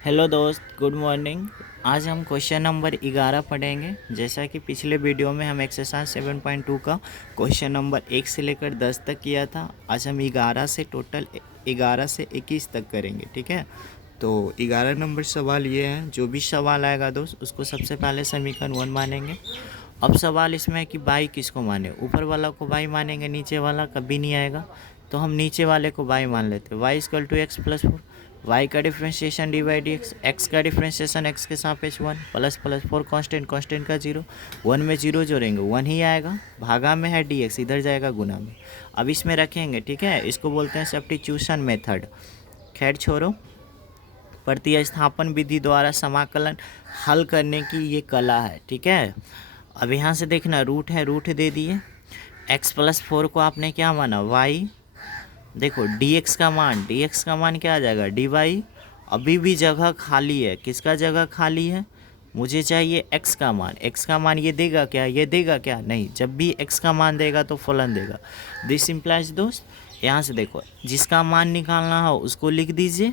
Hello दोस्त, good morning. आज हम क्वेश्चन नंबर 11 पढ़ेंगे। जैसा कि पिछले वीडियो में हम एक्सरसाइज 7.2 का क्वेश्चन नंबर 1 से लेकर 10 तक किया था। आज हम 11 से टोटल 11 से 21 तक करेंगे, ठीक है। तो 11 नंबर सवाल ये है, जो भी सवाल आएगा दोस्त उसको सबसे पहले समीकरण 1 मानेंगे। अब सवाल इसमें है कि बाई किसको माने, ऊपर वाला को बाई मानेंगे, नीचे वाला कभी नहीं आएगा। तो हम नीचे वाले को बाई मान लेते हैं। Y equal to x plus 4, y का differentiation d by d x, x का डिफ्रेंशिएशन एक्स के सापेक्ष 1 प्लस प्लस 4 कांस्टेंट, कांस्टेंट का 0, 1 में 0 जोड़ेंगे 1 ही आएगा, भागा में है डी एक्स, इधर जाएगा गुना में। अब इसमें रखेंगे, ठीक है। इसको बोलते हैं सब्स्टिट्यूशन मेथड। खैर छोड़ो, प्रतिस्थापन विधि द्वारा समाकलन हल करने की ये कला है, ठीक है। अब यहाँ से देखना, रूट है, रूट दे दिए। x प्लस 4 को आपने क्या माना, y। देखो dx का मान, dx का मान क्या आ जाएगा, dy। अभी भी जगह खाली है, किसका जगह खाली है, मुझे चाहिए x का मान। x का मान ये देगा क्या, ये देगा क्या, नहीं। जब भी x का मान देगा तो फलन देगा। दिस इम्प्लाइज दोस्त, यहाँ से देखो जिसका मान निकालना हो उसको लिख दीजिए।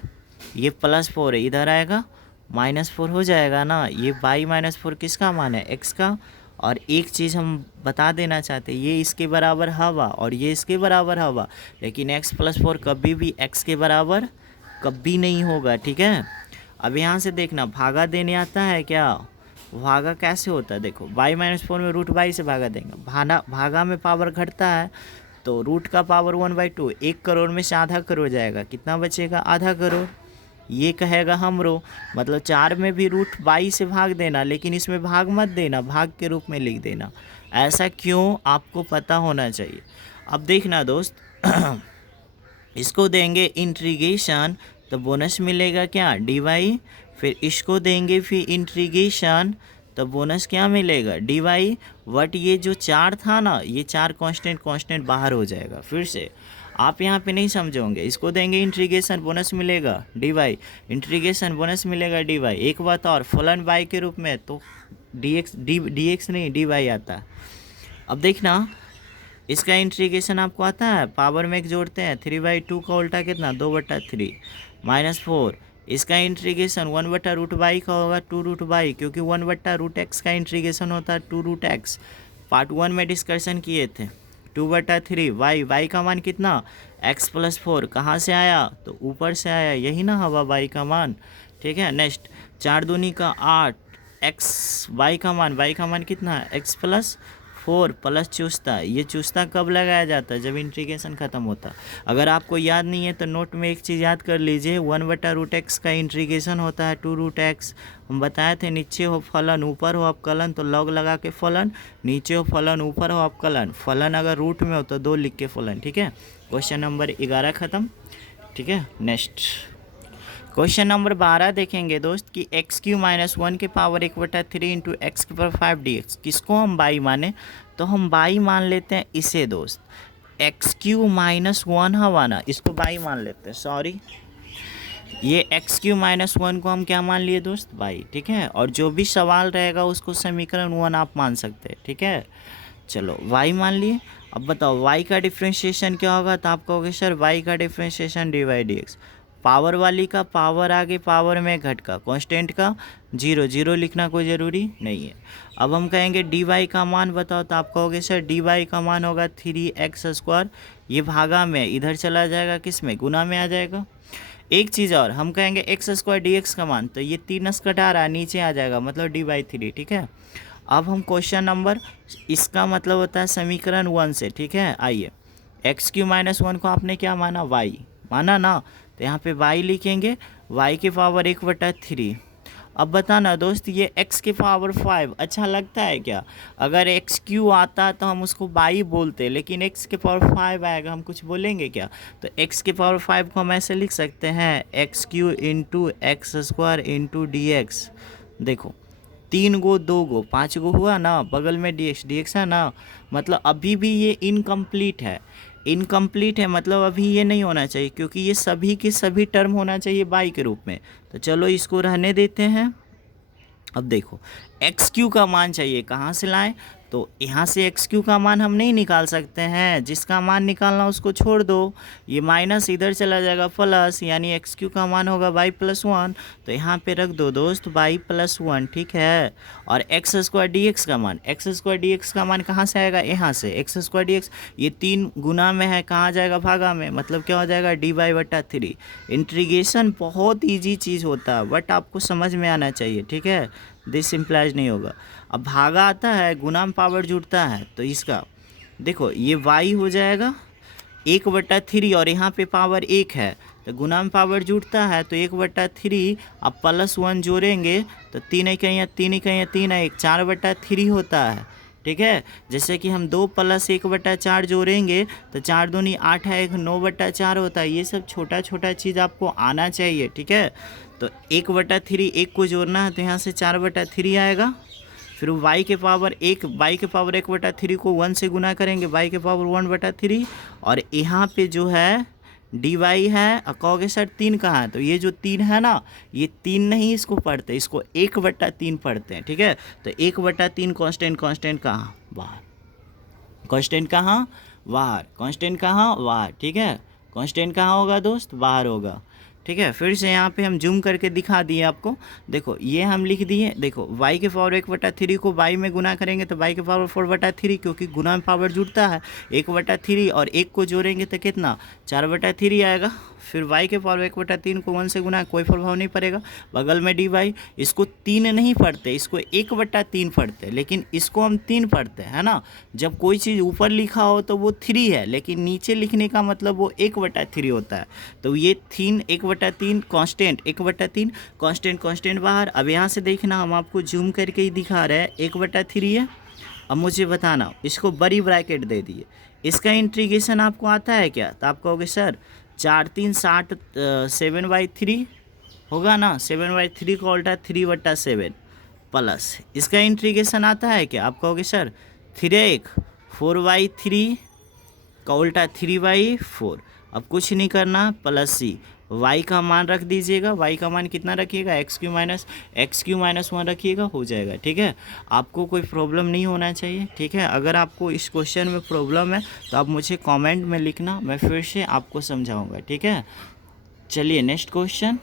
ये प्लस 4 है, इधर आएगा -4 हो जाएगा ना। ये बाई -4 किसका मान है, x का। और एक चीज़ हम बता देना चाहते हैं, ये इसके बराबर हवा और ये इसके बराबर हवा, लेकिन x प्लस 4 कभी भी x के बराबर कभी नहीं होगा, ठीक है। अब यहाँ से देखना, भागा देने आता है क्या, भागा कैसे होता है, देखो बाई -4 में रूट बाई से भागा देंगे। भागा में पावर घटता है तो रूट का पावर 1/2, 1 करोड़ में से आधा करोड़ जाएगा, कितना बचेगा, आधा करोड़। ये कहेगा हम रो, मतलब 4 में भी रूट बाई से भाग देना, लेकिन इसमें भाग मत देना, भाग के रूप में लिख देना। ऐसा क्यों, आपको पता होना चाहिए। अब देखना दोस्त इसको देंगे इंटीग्रेशन तो बोनस मिलेगा क्या, डी वाई। फिर इसको देंगे फिर इंटीग्रेशन तो बोनस क्या मिलेगा, डी वाई। बट ये जो 4 था ना, ये 4 कांस्टेंट कांस्टेंट बाहर हो जाएगा। फिर से आप यहाँ पे नहीं समझोगे, इसको देंगे इंटीग्रेशन, बोनस मिलेगा डी वाई, इंटीग्रेशन बोनस मिलेगा डी वाई। एक बात और, फलन वाई के रूप में तो डी एक्स नहीं डी वाई आता है। अब देखना इसका इंटीग्रेशन आपको आता है, पावर में एक जोड़ते हैं, 3/2 का उल्टा कितना, 2/3 -4। इसका इंटीग्रेशन 1/√y का होगा 2√y, क्योंकि 1/√x का इंटीग्रेशन होता है 2√x। पार्ट 1 में डिस्कशन किए थे। 2/3 y का मान कितना, x प्लस 4 कहाँ से आया, तो ऊपर से आया, यही ना हवा y का मान, ठीक है। नेक्स्ट 4 दूनी का 8, x y का मान कितना है, x प्लस 4 प्लस चूस्ता। ये चूस्ता कब लगाया जाता है, जब इंटीग्रेशन ख़त्म होता है। अगर आपको याद नहीं है तो नोट में एक चीज़ याद कर लीजिए, 1/√x का इंटीग्रेशन होता है 2√x। हम बताए थे, नीचे हो फलन ऊपर हो अवकलन तो लॉग लगा के फलन, नीचे हो फलन ऊपर हो अवकलन। फलन अगर रूट में हो तो 2 लिख के फलन, ठीक है। क्वेश्चन नंबर 11 ख़त्म, ठीक है। नेक्स्ट क्वेश्चन नंबर 12 देखेंगे दोस्त कि x³ - 1 के पावर 1/3 इंटू एक्स की पावर 5 dx किसको हम बाई माने, तो हम बाई मान लेते हैं इसे दोस्त। x³ - 1 हवा ना, इसको बाई मान लेते हैं, सॉरी। ये x³ - 1 को हम क्या मान लिए दोस्त, बाई, ठीक है। और जो भी सवाल रहेगा उसको समीकरण 1 आप मान सकते हैं, ठीक है। चलो y मान लिए। अब बताओ y का डिफ्रेंशिएशन क्या होगा, तो आप कहोगे सर y का differentiation d by d x. Power वाली का पावर आगे पावर में घट का, कांस्टेंट का 0 0 लिखना कोई ज़रूरी नहीं है। अब हम कहेंगे डी वाई का मान बताओ, तो आप कहोगे सर डी वाई का मान होगा 3x²। ये भागा में इधर चला जाएगा, किस में, गुना में आ जाएगा। एक चीज़ और, हम कहेंगे x² dx का मान, तो ये 3x कटा रहा नीचे आ जाएगा, मतलब d/3, ठीक है। अब हम क्वेश्चन नंबर, इसका मतलब होता है समीकरण 1 से, ठीक है। आइए, x³ - 1 को आपने क्या माना, y माना ना, तो यहाँ पे y लिखेंगे, y के पावर 1/3। अब बताना दोस्त, ये x के पावर 5 अच्छा लगता है क्या, अगर x³ आता तो हम उसको बाई बोलते, लेकिन x के पावर 5 आएगा, हम कुछ बोलेंगे क्या। तो x के पावर 5 को हम ऐसे लिख सकते हैं, x³ into x² into dx। देखो 3 गो 2 गो 5 गो हुआ ना, बगल में dx है ना, मतलब अभी भी ये इनकम्प्लीट है। इनकम्प्लीट है मतलब अभी ये नहीं होना चाहिए, क्योंकि ये सभी के सभी टर्म होना चाहिए बाई के रूप में। तो चलो इसको रहने देते हैं। अब देखो एक्स क्यू का मान चाहिए, कहाँ से लाएं? तो यहाँ से एक्स क्यू का मान हम नहीं निकाल सकते हैं, जिसका मान निकालना उसको छोड़ दो, ये माइनस इधर चला जाएगा प्लस, यानी एक्स क्यू का मान होगा वाई प्लस वन। तो यहाँ पे रख दो दोस्त वाई प्लस वन, ठीक है। और एक्स स्क्वायर डी एक्स का मान, एक्स स्क्वायर डी एक्स का मान कहाँ से आएगा? यहाँ से। एक्स स्क्वायर डी एक्स ये 3 गुना में है, कहाँ जाएगा? भागा में, मतलब क्या हो जाएगा? डी वाई बटा 3। इंटीग्रेशन बहुत ईजी चीज़ होता है, बट आपको समझ में आना चाहिए, ठीक है। दिस सिंप्लाइज नहीं होगा। अब भागा आता है, गुना में पावर जुड़ता है, तो इसका देखो ये y हो जाएगा 1/3, और यहाँ पे पावर 1 है तो गुना में पावर जुड़ता है, तो 1/3 अब +1 जोड़ेंगे तो 3 इकाइयाँ 3 इकाइयाँ 3 है, 4/3 होता है, ठीक है। जैसे कि हम 2 + 1/4 जोड़ेंगे तो 4 दूनी 8 है, 1 9/4 होता है। ये सब छोटा छोटा चीज़ आपको आना चाहिए, ठीक है। तो 1/3 1 को जोड़ना है तो यहाँ से 4/3 आएगा। फिर y के पावर 1/3 को 1 से गुना करेंगे, y के पावर 1/3, और यहाँ पे जो है dy है। कहोगे सर 3 कहाँ है? तो ये जो 3 है ना, ये 3 नहीं इसको पढ़ते, इसको 1/3 पढ़ते हैं, ठीक है। तो 1/3 कांस्टेंट कहाँ? बाहर। कांस्टेंट कहाँ? बाहर। कांस्टेंट कहाँ? बाहर, ठीक है। कांस्टेंट कहाँ होगा दोस्त? बाहर होगा, ठीक है। फिर से यहाँ पे हम जूम करके दिखा दिए आपको। देखो ये हम लिख दिए, देखो y के पावर 1/3 को y में गुना करेंगे तो y के पावर 4/3, क्योंकि गुना में पावर जुड़ता है। 1/3 और 1 को जोड़ेंगे तो कितना? 4/3 आएगा। फिर y के पावर 1/3 को 1 से गुना, कोई प्रभाव नहीं पड़ेगा। बगल में dy, इसको 3 नहीं पढ़ते, इसको 1/3 पढ़ते, लेकिन इसको हम 3 पढ़ते हैं ना। जब कोई चीज़ ऊपर लिखा हो तो वो 3 है, लेकिन नीचे लिखने का मतलब वो 1/3 होता है। तो ये 3 1/3 कांस्टेंट, 1/3 कांस्टेंट बाहर। अब यहाँ से देखना, हम आपको जूम करके ही दिखा रहे हैं, 1/3 है। अब मुझे बताना, इसको बड़ी ब्रैकेट दे दिए, इसका इंटीग्रेशन आपको आता है क्या? तो आप कहोगे सर 4 3 60, 7/3 होगा ना। 7/3 का उल्टा 3/7 प्लस, इसका इंटीग्रेशन आता है क्या? आप कहोगे सर 3 4/3 का उल्टा 3/4। अब कुछ नहीं करना, प्लस सी, y का मान रख दीजिएगा। y का मान कितना रखिएगा? x³ - 1 रखिएगा, हो जाएगा, ठीक है। आपको कोई प्रॉब्लम नहीं होना चाहिए, ठीक है। अगर आपको इस क्वेश्चन में प्रॉब्लम है तो आप मुझे कमेंट में लिखना, मैं फिर से आपको समझाऊंगा, ठीक है। चलिए नेक्स्ट क्वेश्चन,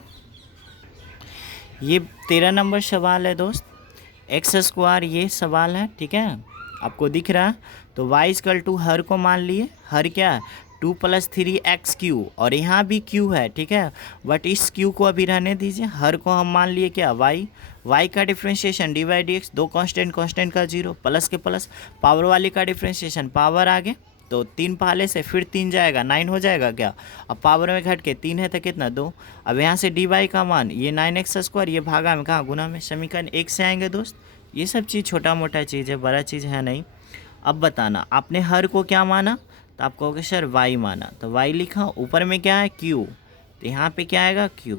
ये 13 नंबर सवाल है दोस्त। x², ये सवाल है, ठीक है, आपको दिख रहा है। तो y हर को मान लिए, हर क्या है? 2 + 3x³, और यहाँ भी q है, ठीक है, बट इस q को अभी रहने दीजिए। हर को हम मान लिए क्या? y का डिफ्रेंशिएशन dy/dx, 2 कांस्टेंट का 0, प्लस के प्लस। पावर वाले का डिफ्रेंशिएशन, पावर आगे तो 3 पहले से, फिर 3 जाएगा, 9 हो जाएगा क्या? अब पावर में घट के 3 है तो कितना? 2। अब यहाँ से dy का मान, ये 9x², ये भागा में, कहाँ? गुना में। समीकरण 1 से आएंगे दोस्त। ये सब चीज़ छोटा मोटा चीज़ है, बड़ा चीज़ है नहीं। अब बताना, आपने हर को क्या माना? तो आप कहोगे सर y माना, तो y लिखा, ऊपर में क्या है? q, तो यहाँ पे क्या आएगा? q।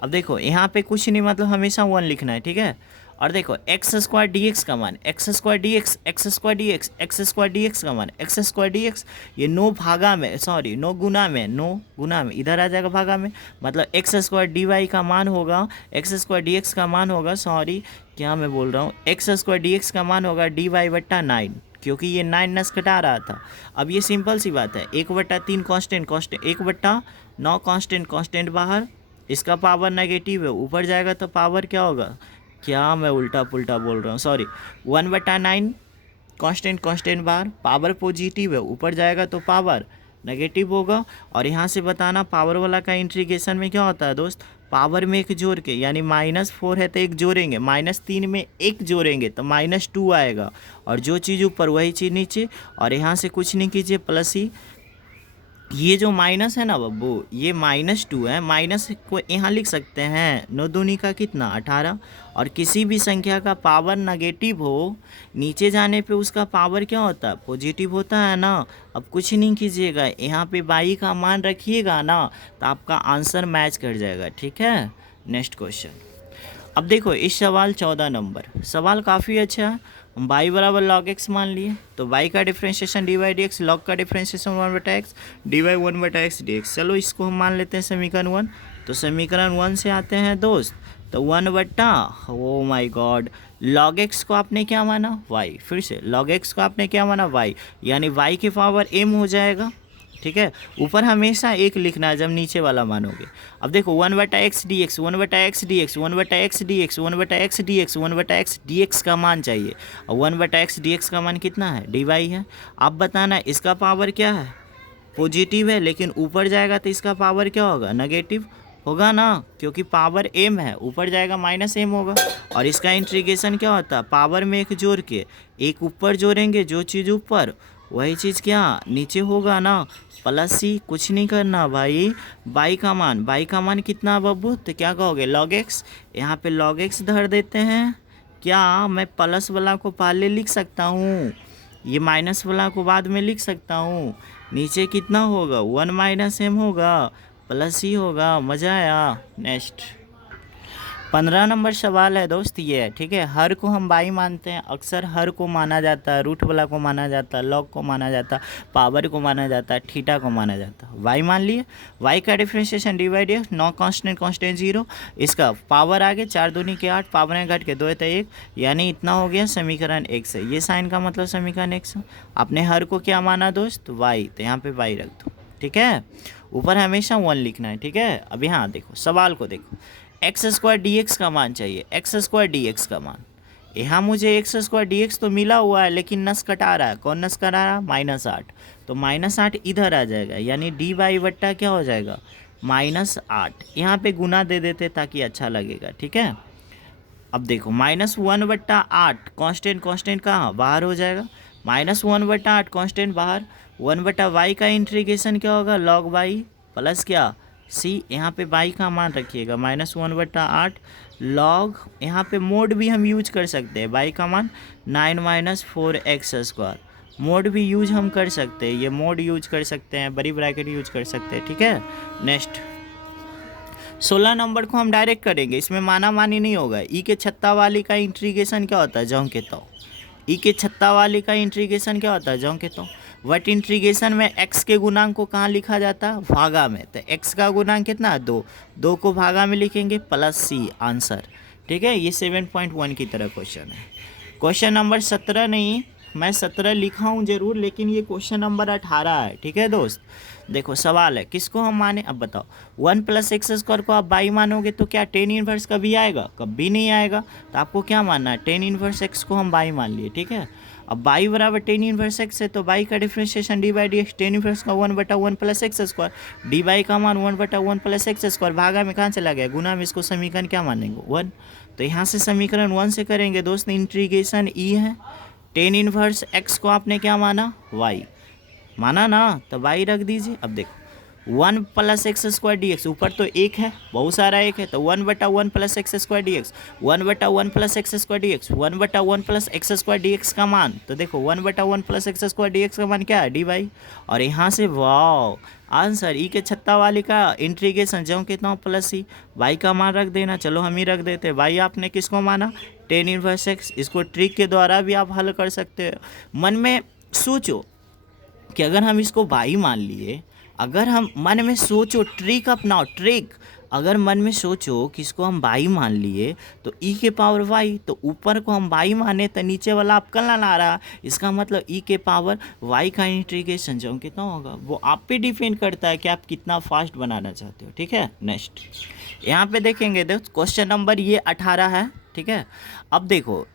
अब देखो यहाँ पे कुछ नहीं, मतलब हमेशा 1 लिखना है, ठीक है। और देखो x² dx का मान, x² dx का मान, x² dx, ये 9 भागा में, सॉरी 9 गुना में, 9 गुना में, इधर आ जाएगा भागा में, मतलब x² dy का मान होगा, x² dx का मान होगा, सॉरी क्या मैं बोल रहा हूँ, x² dx का मान होगा dy/9, क्योंकि ये 9 नस घटा रहा था। अब ये सिंपल सी बात है, 1/3 कांस्टेंट, 1/9 कांस्टेंट बाहर, इसका पावर नेगेटिव है, ऊपर जाएगा तो पावर क्या होगा? क्या मैं उल्टा पुल्टा बोल रहा हूँ, सॉरी। 1/9 कांस्टेंट बाहर, पावर पॉजिटिव है, ऊपर जाएगा तो पावर नेगेटिव होगा। और यहाँ से बताना, पावर वाला का इंटीग्रेशन में क्या होता है दोस्त? पावर में 1 जोड़ के, यानी -4 है तो 1 जोड़ेंगे, -3 में 1 जोड़ेंगे तो -2 आएगा, और जो चीज़ ऊपर वही चीज़ नीचे। और यहाँ से कुछ नहीं कीजिए, प्लस ही, ये जो माइनस है ना बब्बू, ये -2 है, माइनस को यहाँ लिख सकते हैं, 9 दूनी का कितना? 18। और किसी भी संख्या का पावर नेगेटिव हो, नीचे जाने पे उसका पावर क्या होता है? पॉजिटिव होता है ना। अब कुछ नहीं कीजिएगा, यहाँ पे y का मान रखिएगा ना, तो आपका आंसर मैच कर जाएगा, ठीक है। नेक्स्ट क्वेश्चन, अब देखो इस सवाल 14 नंबर, सवाल काफ़ी अच्छा है। हम y बराबर log x मान लिए, तो y का डिफ्रेंशिएशन dy/dx, log का differentiation 1/x, dy 1/x dx। चलो इसको हम मान लेते हैं समीकरण 1। तो समीकरण 1 से आते हैं दोस्त, तो 1 बट्टा, oh my God, log x को आपने क्या माना y, फिर से log x को आपने क्या माना y, यानी y की पावर m हो जाएगा। ठीक है, ऊपर हमेशा एक लिखना है जब नीचे वाला मानोगे। अब देखो 1 बटा एक्स डी एक्स, 1 बटा एक्स डी एक्स, 1 बटा एक्स डी एक्स, 1 बटा एक्स डी एक्स, 1 बटा एक्स डी एक्स का मान चाहिए। और 1 बटा एक्स डी एक्स का मान कितना है, डी वाई है। आप बताना इसका पावर क्या है, पॉजिटिव है, लेकिन ऊपर जाएगा तो इसका पावर क्या होगा, नेगेटिव होगा ना, क्योंकि पावर m है, ऊपर जाएगा माइनस m होगा। और इसका इंटीग्रेशन क्या होता है, पावर में एक जोड़ के एक ऊपर जोड़ेंगे, जो चीज़ ऊपर वही चीज़ क्या नीचे होगा ना, प्लस सी, कुछ नहीं करना भाई। बाई का मान कितना बब्बू, तो क्या कहोगे log x, यहाँ पे log x धर देते हैं। क्या मैं प्लस वाला को पहले लिख सकता हूँ, ये माइनस वाला को बाद में लिख सकता हूँ। नीचे कितना होगा, 1 माइनस m होगा, प्लस ही होगा। मज़ा आया। नेक्स्ट 15 नंबर सवाल है दोस्त, ये है। ठीक है, हर को हम बाई मानते हैं, अक्सर हर को माना जाता है, रूट वाला को माना जाता है, लॉग को माना जाता है, पावर को माना जाता है, थीटा को माना जाता है। वाई मान लिए, वाई का differentiation divide x, non constant 0, इसका पावर आगे 4 दूनी के 8, पावर में घट के 2 है 1, यानी इतना हो गया समीकरण एक से। ये साइन का मतलब समीकरण एक से। आपने हर को क्या माना दोस्त, वाई, तो यहाँ पे वाई रख दो। ठीक है, ऊपर हमेशा 1 लिखना है। ठीक है, अब यहाँ देखो सवाल को देखो, एक्स स्क्वायर डी एक्स का मान चाहिए, एक्स स्क्वायर डी एक्स का मान। यहाँ मुझे एक्स स्क्वायर डी एक्स तो मिला हुआ है, लेकिन नस कटा रहा है। कौन नस कटा रहा है, -8, तो -8 इधर आ जाएगा, यानी डी वाई बट्टा क्या हो जाएगा, -8। यहाँ पे गुना दे देते ताकि अच्छा लगेगा। ठीक है, अब देखो -1 बट्टा 8, कॉन्स्टेंट कहाँ बाहर हो जाएगा, -1 बट्टा 8 कॉन्स्टेंट बाहर, 1 बटा वाई का इंटीग्रेशन क्या होगा, log वाई प्लस क्या सी, यहाँ पे वाई का मान रखिएगा -1 बट्टा 8 log, यहाँ पे मोड भी हम यूज कर सकते हैं, वाई का मान 9 - 4x², मोड भी यूज हम कर सकते हैं, ये मोड यूज कर सकते हैं, बड़ी ब्रैकेट यूज कर सकते हैं। ठीक है, नेक्स्ट 16 नंबर को हम डायरेक्ट करेंगे, इसमें माना मानी नहीं होगा। ई के छत्ता वाली का इंटीग्रेशन क्या होता है, ज्यों के त्यों। ई के छत्ता वाली का इंटीग्रेशन क्या होता है, ज्यों के त्यों। वट इंटीग्रेशन में x के गुणांक को कहाँ लिखा जाता है, भागा में, तो x का गुणांक कितना है 2, 2 को भागा में लिखेंगे +c आंसर। ठीक है, ये 7.1 की तरह क्वेश्चन है। क्वेश्चन नंबर 17 नहीं, मैं 17 लिखा हूँ जरूर, लेकिन ये क्वेश्चन नंबर 18 है। ठीक है दोस्त, देखो सवाल है, किसको हम माने, अब बताओ। 1 + x² को आप बाई मानोगे तो क्या tan इनवर्स कभी आएगा, कभी नहीं आएगा। तो आपको क्या मानना है, tan इनवर्स x को हम बाई मान लिए। ठीक है, अब बाई बराबर tan इनवर्स x है, तो बाई का differentiation D by d x, tan inverse का 1 बटा 1 + x², डी बाई का मान 1 बटा 1 + x², भागा में कहाँ चला गया, गुना में, इसको समीकरण क्या मानेंगे 1। तो यहाँ से समीकरण 1 से करेंगे दोस्त, इंटीग्रेशन ई है, tan इनवर्स x को आपने क्या माना, y माना ना, तो y रख दीजिए। अब देखो 1 + x² dx, ऊपर तो एक है, बहुत सारा एक है, तो 1 बटा 1 + x² dx, 1 बटा 1 + x² dx, 1 बटा 1 + x² dx का मान, तो देखो 1 बटा 1 + x² dx का मान क्या है, dy। और यहाँ से वाओ आंसर, ई के छत्ता वाली का इंटीग्रेशन जो कितना +c, y का मान रख देना। चलो हम ही रख देते, y आपने किसको माना, tan इनवर्स x। इसको ट्रिक के द्वारा भी आप हल कर सकते हो। मन में सोचो कि अगर हम इसको बाई मान लिए, अगर हम मन में सोचो, ट्रिक अपनाओ, ट्रिक, अगर मन में सोचो कि इसको हम बाई मान लिए तो ई के पावर वाई, तो ऊपर को हम बाई माने तो नीचे वाला आप कल ना रहा, इसका मतलब ई के पावर वाई का इंटीग्रेशन जो कितना होगा, वो आप पे डिपेंड करता है कि आप कितना फास्ट बनाना चाहते हो। ठीक है, नेक्स्ट यहाँ पे देखेंगे, देखो क्वेश्चन नंबर ये 18 है। ठीक है, अब देखो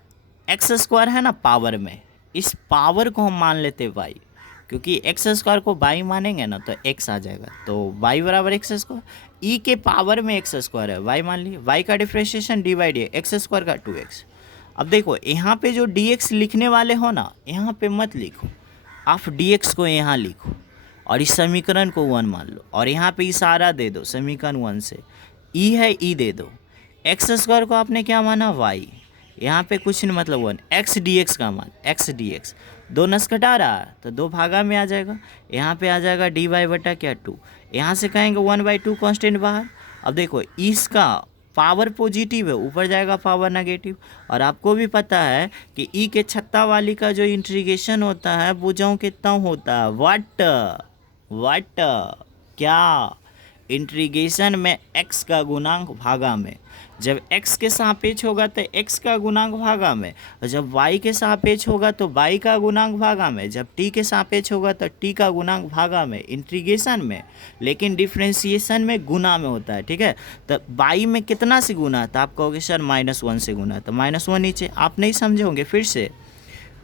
x² है ना पावर में, इस पावर को हम मान लेते वाई, क्योंकि x² को बाई मानेंगे ना तो x आ जाएगा, तो y बराबर x², ई के पावर में x² है, y मान लिए, y का डिफरेंशिएशन डिवाइड है x² का 2x। अब देखो यहाँ पे जो dx लिखने वाले हो ना, यहाँ पे मत लिखो, आप dx को यहाँ लिखो और इस समीकरण को 1 मान लो, और यहाँ पे इशारा दे दो समीकरण 1 से, ई है ई दे दो, x² को आपने क्या माना y, यहाँ पे कुछ नहीं मतलब 1, x dx का मान, x dx 2 नस कटा रहा है तो 2 भागा में आ जाएगा, यहाँ पे आ जाएगा डी वाई बटा क्या 2, यहाँ से कहेंगे 1/2 कांस्टेंट बाहर। अब देखो इसका पावर पॉजिटिव है, ऊपर जाएगा पावर नेगेटिव, और आपको भी पता है कि ई के छत्ता वाली का जो इंटीग्रेशन होता है वो जो कितना होता है, वट क्या इंटीग्रेशन में x का गुणांक भागा में। जब x के सापेक्ष होगा तो x का गुणांक भागा में, और जब y के सापेक्ष होगा तो y का गुणांक भागा में, जब t के सापेक्ष होगा तो t का गुणांक भागा में, इंटीग्रेशन में। लेकिन डिफ्रेंशिएशन में गुना में होता है, ठीक है। तो y में कितना से गुना, तो आप कहोगे सर -1 से गुना, तो -1 नीचे। आप नहीं समझे होंगे, फिर से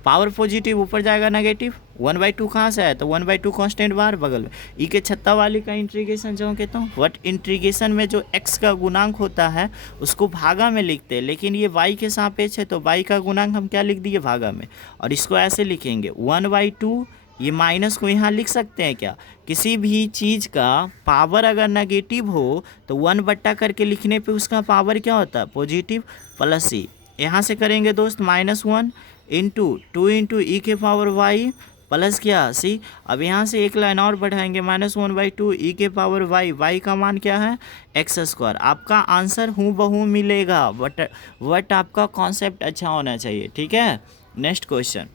पावर पॉजिटिव ऊपर जाएगा नेगेटिव, 1/2 कहाँ से आया, तो 1/2 कांस्टेंट बाहर बगल में। ई के छत्ता वाली का इंटीग्रेशन जो कहता हूँ, वट इंटीग्रेशन में जो x का गुणांक होता है उसको भागा में लिखते हैं, लेकिन ये y के सापेक्ष है तो y का गुणांक हम क्या लिख दिए, भागा में। और इसको ऐसे लिखेंगे 1/2, ये माइनस को यहाँ लिख सकते हैं क्या, किसी भी चीज़ का पावर अगर नेगेटिव हो तो 1 बट्टा करके लिखने पे उसका पावर क्या होता है, पॉजिटिव, प्लस c। यहाँ से करेंगे दोस्त -1 इंटू 2 इंटू ई के पावर y प्लस क्या c। अब यहाँ से एक लाइन और बढ़ाएंगे, -1/2 ई के पावर y का मान क्या है, x²। आपका आंसर हूबहू मिलेगा, बट आपका कॉन्सेप्ट अच्छा होना चाहिए, ठीक है। नेक्स्ट क्वेश्चन,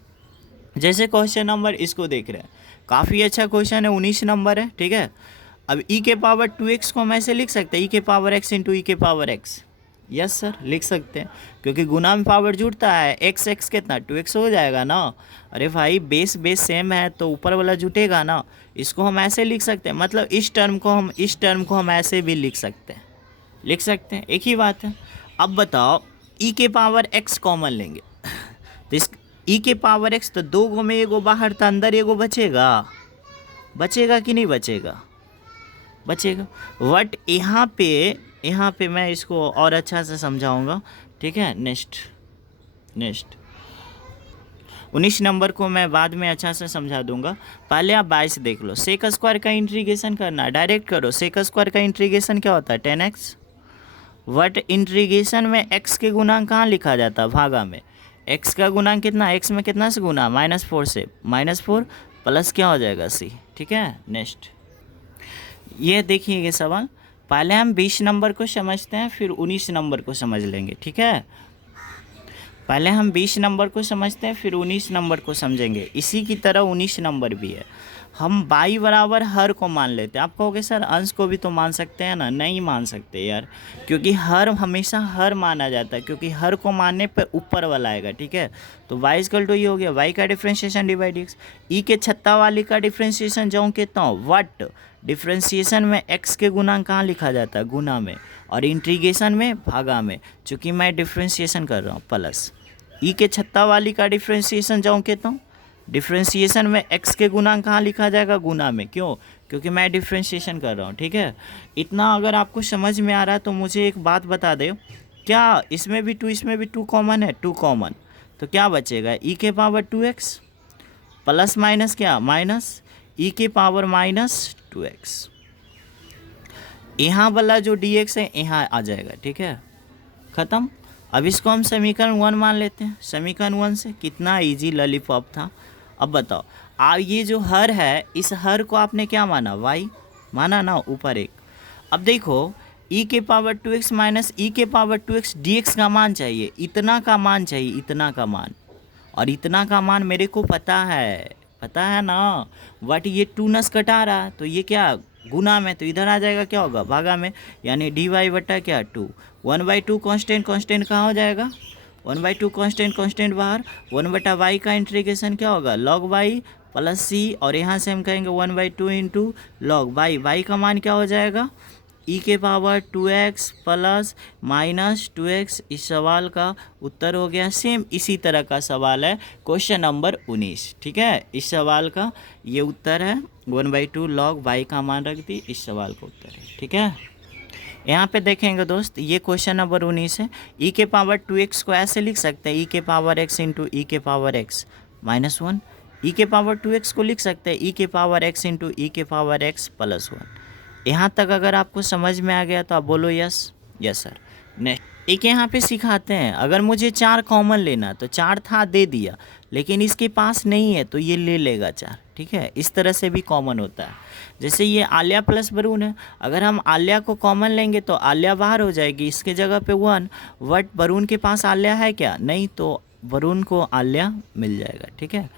जैसे क्वेश्चन नंबर इसको देख रहे हैं, काफ़ी अच्छा क्वेश्चन है, 19 नंबर है, ठीक है। अब e के पावर 2x को हम ऐसे लिख सकते हैं, e के पावर x इंटू ई के पावर x। यस सर, लिख सकते हैं, क्योंकि गुना में पावर जुड़ता है, x कितना 2x हो जाएगा ना। अरे भाई बेस सेम है तो ऊपर वाला जुटेगा ना। इसको हम ऐसे लिख सकते हैं, मतलब इस टर्म को हम ऐसे भी लिख सकते हैं, एक ही बात है। अब बताओ e के पावर x कॉमन लेंगे तो इस e के पावर x तो 2 गो में एगो बाहर था, अंदर एगो बचेगा कि नहीं बचेगा, बट यहाँ पे मैं इसको और अच्छा से समझाऊंगा, ठीक है। नेक्स्ट 19 नंबर को मैं बाद में अच्छा से समझा दूंगा, पहले आप 22 देख लो। सेक स्क्वायर का इंटीग्रेशन करना, डायरेक्ट करो। सेक स्क्वायर का इंटीग्रेशन क्या होता है, 10x। वट इंटीग्रेशन में x के गुणांक कहाँ लिखा जाता है, भागा में। x का गुणांक कितना, x में कितना से गुना, -4 से, -4 प्लस क्या हो जाएगा c, ठीक है। नेक्स्ट ये देखिए ये सवाल, पहले हम 20 नंबर को समझते हैं फिर 19 नंबर को समझ लेंगे, ठीक है। पहले हम 20 नंबर को समझते हैं फिर 19 नंबर को समझेंगे। इसी की तरह 19 नंबर भी है, हम y बराबर हर को मान लेते हैं। आप कहोगे सर अंश को भी तो मान सकते हैं ना, नहीं मान सकते यार, क्योंकि हर हमेशा हर माना जाता है, क्योंकि हर को मानने पर ऊपर वाला आएगा, ठीक है। तो y इक्वल टू ये हो गया, y का डिफ्रेंशिएशन डिवाइड x। ई के छत्ता वाली का डिफ्रेंशिएशन जो कहता हूँ, वट डिफ्रेंशिएशन में x के गुणांक कहाँ लिखा जाता है, गुना में, और इंटीग्रेशन में भागा में, चूँकि मैं डिफ्रेंशिएशन कर रहा हूँ, प्लस ई के छत्ता वाली का डिफ्रेंशिएशन जो कहता हूँ, डिफ्रेंशिएशन में x के गुणांक कहाँ लिखा जाएगा, गुना में। क्यों, क्योंकि मैं डिफ्रेंशिएशन कर रहा हूँ, ठीक है। इतना अगर आपको समझ में आ रहा है तो मुझे एक बात बता दो, क्या इसमें भी 2 इसमें भी 2 कॉमन है, 2 कॉमन, तो क्या बचेगा, e के पावर 2x प्लस माइनस क्या, माइनस e के पावर -2x। यहाँ वाला जो dx है यहाँ आ जाएगा, ठीक है, ख़त्म। अब इसको हम समीकरण 1 मान लेते हैं। समीकरण 1 से कितना इजी लॉलीपॉप था। अब बताओ, ये जो हर है, इस हर को आपने क्या माना, y माना ना, ऊपर एक। अब देखो e के पावर 2x माइनस e के पावर 2x dx का मान चाहिए, इतना का मान चाहिए, इतना का मान, और इतना का मान मेरे को पता है ना, बट ये 2 नस कटा रहा, तो ये क्या गुना में, तो इधर आ जाएगा, क्या होगा, भागा में, यानी dy बटा क्या 2, 1/2 कांस्टेंट कहाँ हो जाएगा, 1/2 कांस्टेंट बाहर, 1/y का इंटीग्रेशन क्या होगा, log y प्लस c, और यहाँ से हम कहेंगे 1/2 इंटू log y का मान क्या हो जाएगा, e के पावर 2x प्लस -2x। इस सवाल का उत्तर हो गया। सेम इसी तरह का सवाल है क्वेश्चन नंबर 19, ठीक है। इस सवाल का ये उत्तर है, 1/2 log y का मान रख दी, इस सवाल का उत्तर है, ठीक है। यहाँ पे देखेंगे दोस्त, ये क्वेश्चन नंबर 19 है। e के पावर 2x को ऐसे लिख सकते हैं, e के पावर x इंटू ई के पावर x -1। e के पावर 2x को लिख सकते हैं, e के पावर x इंटू ई के पावर x +1। यहाँ तक अगर आपको समझ में आ गया तो आप बोलो यस सर। नेक्स्ट एक यहाँ पे सिखाते हैं, अगर मुझे 4 कॉमन लेना, तो 4 था दे दिया, लेकिन इसके पास नहीं है तो ये ले लेगा 4, ठीक है। इस तरह से भी कॉमन होता है। जैसे ये आलिया प्लस वरुण है, अगर हम आलिया को कॉमन लेंगे तो आलिया बाहर हो जाएगी, इसके जगह पे 1, वट वरुण के पास आलिया है क्या, नहीं, तो वरुण को आलिया मिल जाएगा, ठीक है।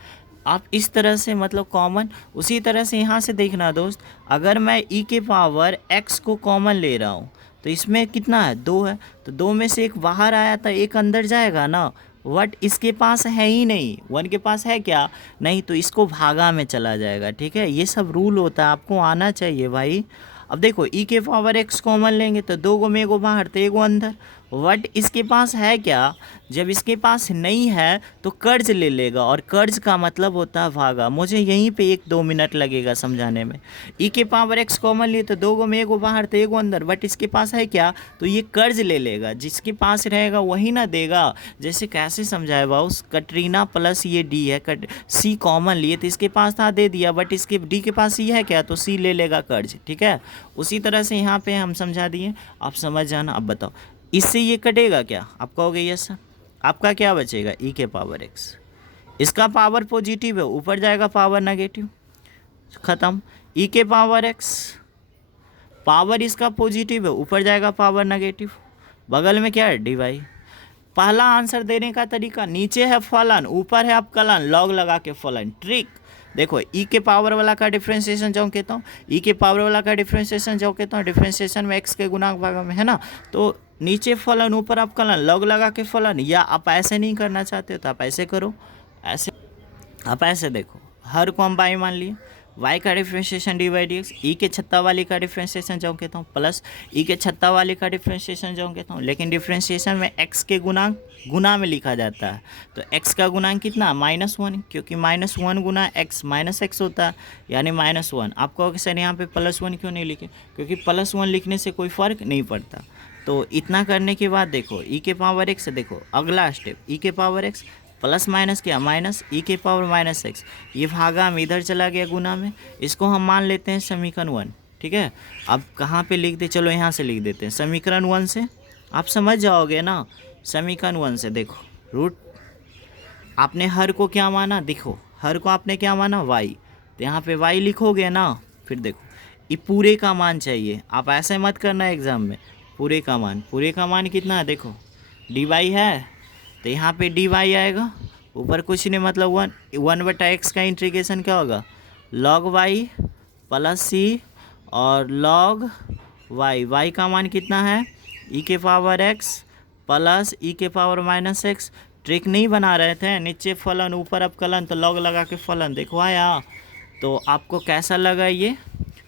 आप इस तरह से मतलब कॉमन, उसी तरह से यहाँ से देखना दोस्त, अगर मैं e के पावर x को कॉमन ले रहा हूँ तो इसमें कितना है, 2 है, तो 2 में से एक बाहर आया था, एक अंदर जाएगा ना, वट इसके पास है ही नहीं, 1 के पास है क्या, नहीं, तो इसको भागा में चला जाएगा। ठीक है, ये सब रूल होता है, आपको आना चाहिए भाई। अब देखो e के पावर x कॉमन लेंगे तो 2 को में एगो बाहर तो एगो अंदर, वट इसके पास है क्या, जब इसके पास नहीं है तो कर्ज ले लेगा, और कर्ज का मतलब होता है भागा। मुझे यहीं पे 1-2 मिनट लगेगा समझाने में। e के पावर x कॉमन लिए तो 2 को में एगो बाहर तो एगो अंदर, बट इसके पास है क्या, तो ये कर्ज ले लेगा, जिसके पास रहेगा वही ना देगा। जैसे कैसे समझाए बाउस, कटरीना प्लस ये d है, c कॉमन लिए तो इसके पास था दे दिया, बट इसके d के पास c है क्या, तो c ले लेगा कर्ज। ठीक है, उसी तरह से यहाँ पे हम समझा दिए, आप समझ जाना। अब बताओ इससे ये कटेगा क्या, आप कहोगे यस सर, आपका क्या बचेगा e के पावर x, इसका पावर पॉजिटिव है, ऊपर जाएगा पावर नेगेटिव, ख़त्म। e के पावर x पावर इसका पॉजिटिव है, ऊपर जाएगा पावर नेगेटिव, बगल में क्या है dy। पहला आंसर देने का तरीका, नीचे है फलन, ऊपर है अपकलन, लॉग लगा के फलन। ट्रिक देखो, e के पावर वाला का डिफ्रेंशिएशन जो कहता हूँ, e के पावर वाला का डिफ्रेंशिएशन जो कहता हूँ, डिफ्रेंशिएशन में x के गुणांक भाग में है ना, तो नीचे फलन ऊपर अपकलन, लॉग लगा के फलन। या आप ऐसे नहीं करना चाहते हो तो आप ऐसे करो, ऐसे आप ऐसे देखो, हर को हम बाई मान लिए, y का differentiation d by d x, e के छत्ता वाली का डिफ्रेंशिएशन जो कहता हूँ प्लस ई के छत्ता वाली का डिफ्रेंशिएशन जो कहता हूँ, लेकिन डिफ्रेंशिएशन में x के गुणांक गुना में लिखा जाता है, तो x का गुणांक कितना -1, क्योंकि -1 गुना x -x होता है, यानी -1। आप कहोगे सर यहाँ पे +1 क्यों नहीं लिखे, क्योंकि +1 लिखने से कोई फ़र्क नहीं पड़ता। तो इतना करने के बाद देखो e के पावर x, देखो अगला स्टेप, e के पावर x प्लस माइनस क्या माइनस e के पावर -x, ये भागा में इधर चला गया गुना में, इसको हम मान लेते हैं समीकरण 1। ठीक है, अब कहाँ पे लिख दे, चलो यहाँ से लिख देते हैं समीकरण 1 से, आप समझ जाओगे ना। समीकरण 1 से देखो, रूट आपने हर को क्या माना, देखो हर को आपने क्या माना y, तो यहाँ पे y लिखोगे ना, फिर देखो ये पूरे का मान चाहिए, आप ऐसे मत करना एग्जाम में, पूरे का मान कितना है, देखो dy है, तो यहाँ पे dy आएगा, ऊपर कुछ नहीं मतलब 1/x का इंटीग्रेशन क्या होगा, log y प्लस c और log y का मान कितना है, e के पावर x प्लस e के पावर -x। ट्रिक नहीं बना रहे थे, नीचे फलन ऊपर अपकलन, तो लॉग लगा के फलन, देखो आया। तो आपको कैसा लगा ये,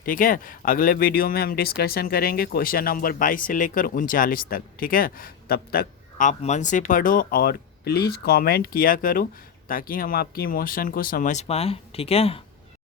ठीक है, अगले वीडियो में हम डिस्कशन करेंगे क्वेश्चन नंबर 22 से लेकर 39 तक। ठीक है, तब तक आप मन से पढ़ो और प्लीज़ कमेंट किया करो, ताकि हम आपकी इमोशन को समझ पाएँ। ठीक है।